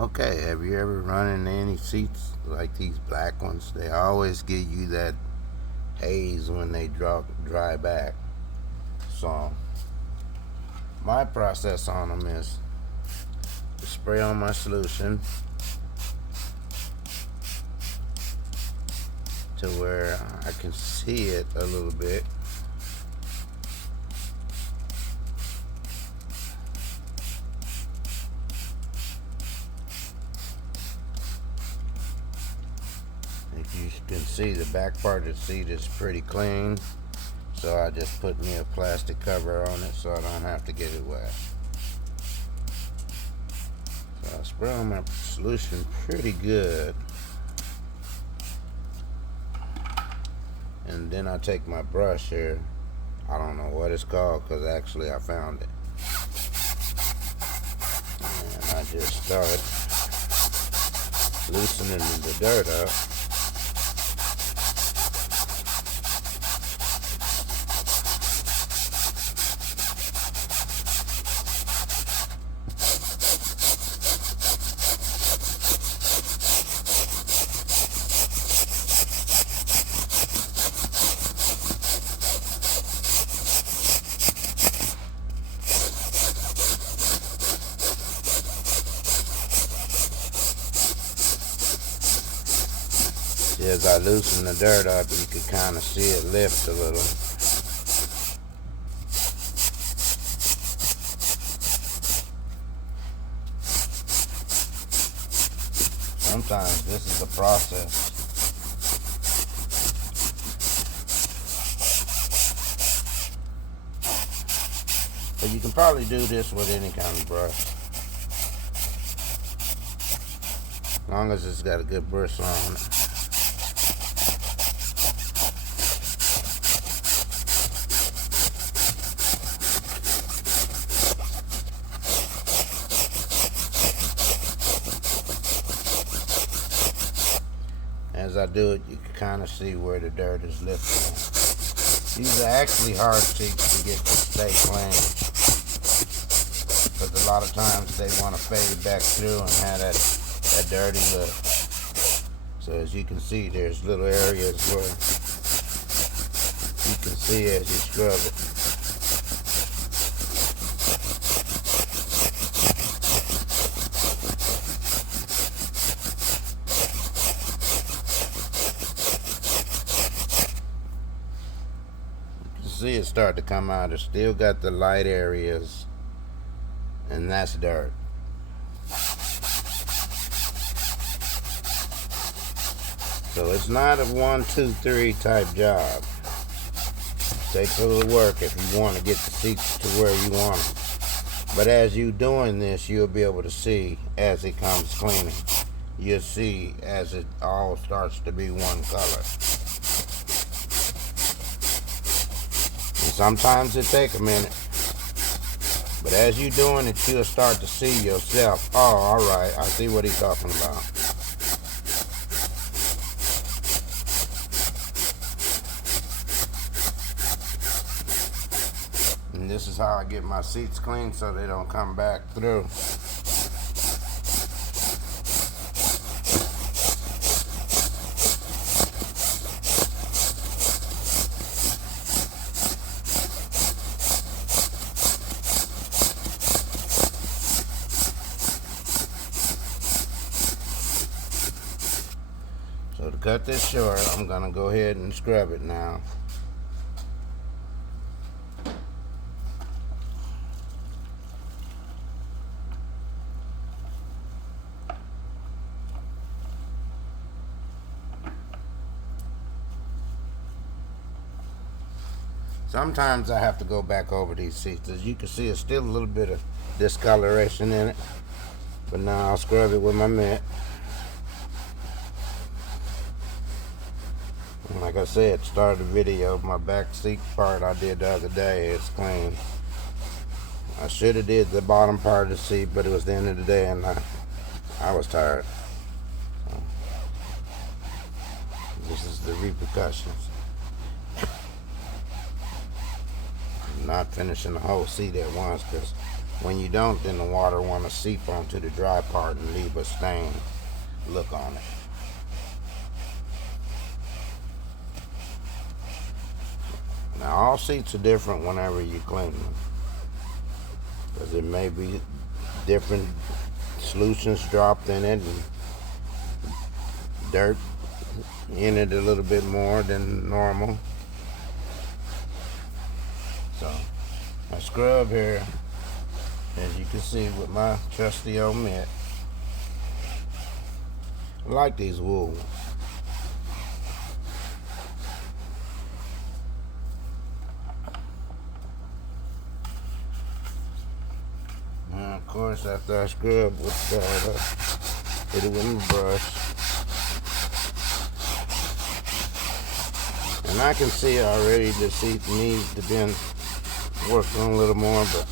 Okay, have you ever run into any seats like these black ones? They always give you that haze when they dry back. So my process on them is to spray on my solution to where I can see it a little bit. If you can see, the back part of the seat is pretty clean. So I just put me a plastic cover on it so I don't have to get it wet. So I spray on my solution pretty good. And then I take my brush here. I don't know what it's called because actually I found it. And I just start loosening the dirt up. As I loosen the dirt up, you can kind of see it lift a little. Sometimes this is a process. But you can probably do this with any kind of brush. As long as it's got a good bristle on it. As I do it, you can kind of see where the dirt is lifting. These are actually hard seats to get to stay clean, because a lot of times they want to fade back through and have that dirty look. So as you can see, there's little areas where you can see as you scrub it. See it start to come out. It's still got the light areas, and that's dirt. So it's not a 1, 2, 3 type job. It takes a little work if you want to get the seats to where you want them. But as you're doing this, you'll be able to see as it comes cleaning. You'll see as it all starts to be one color. Sometimes it takes a minute, but as you're doing it, you'll start to see yourself. Oh, all right, I see what he's talking about. And this is how I get my seats clean so they don't come back through. So to cut this short, I'm going to go ahead and scrub it now. Sometimes I have to go back over these seats. As you can see, it's still a little bit of discoloration in it. But now I'll scrub it with my mitt. And like I said, start the video, my back seat part I did the other day is clean. I should have did the bottom part of the seat, but it was the end of the day and I was tired. So, this is the repercussions. I'm not finishing the whole seat at once because When you don't, then the water want to seep onto the dry part and leave a stain look on it. Now all seats are different whenever you clean them, because it may be different solutions dropped in it and dirt in it a little bit more than normal. So I scrub here, as you can see, with my trusty old mitt. I like these wool ones. And of course, after I scrub with that, hit it with my brush. And I can see already the seat needs to be worked on a little more, but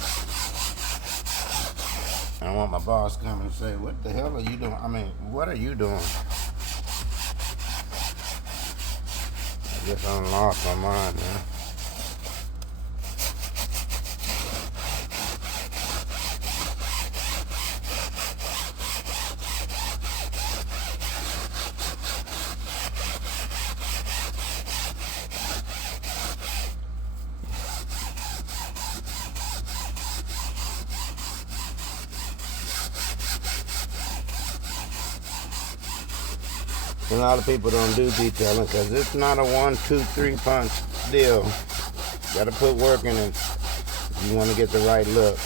I don't want my boss coming and say, "What the hell are you doing?" I mean, what are you doing? I guess I lost my mind, man. A lot of people don't do detailing because it's not a 1, 2, 3 punch deal. You gotta put work in it if you want to get the right look.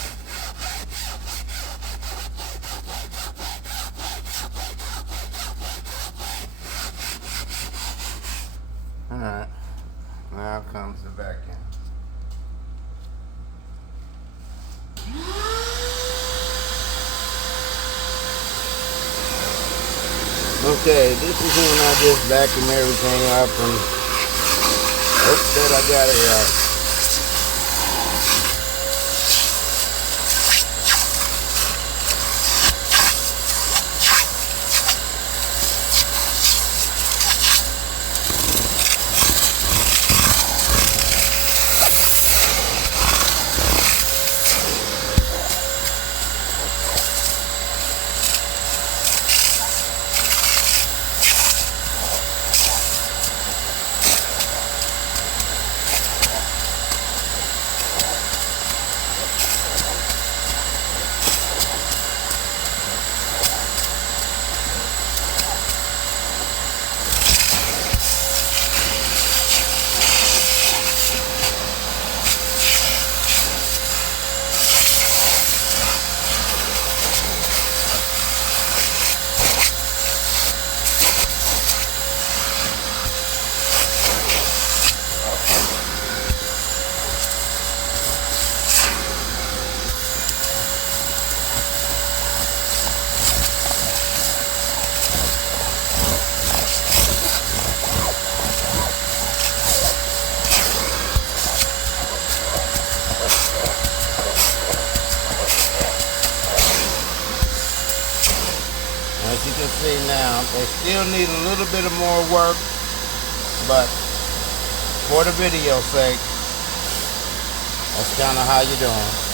Alright, now comes the vacuum. Okay, this is when I just vacuum everything up and hope that I got it right. As you can see now, they still need a little bit of more work, but for the video's sake, that's kind of how you're doing.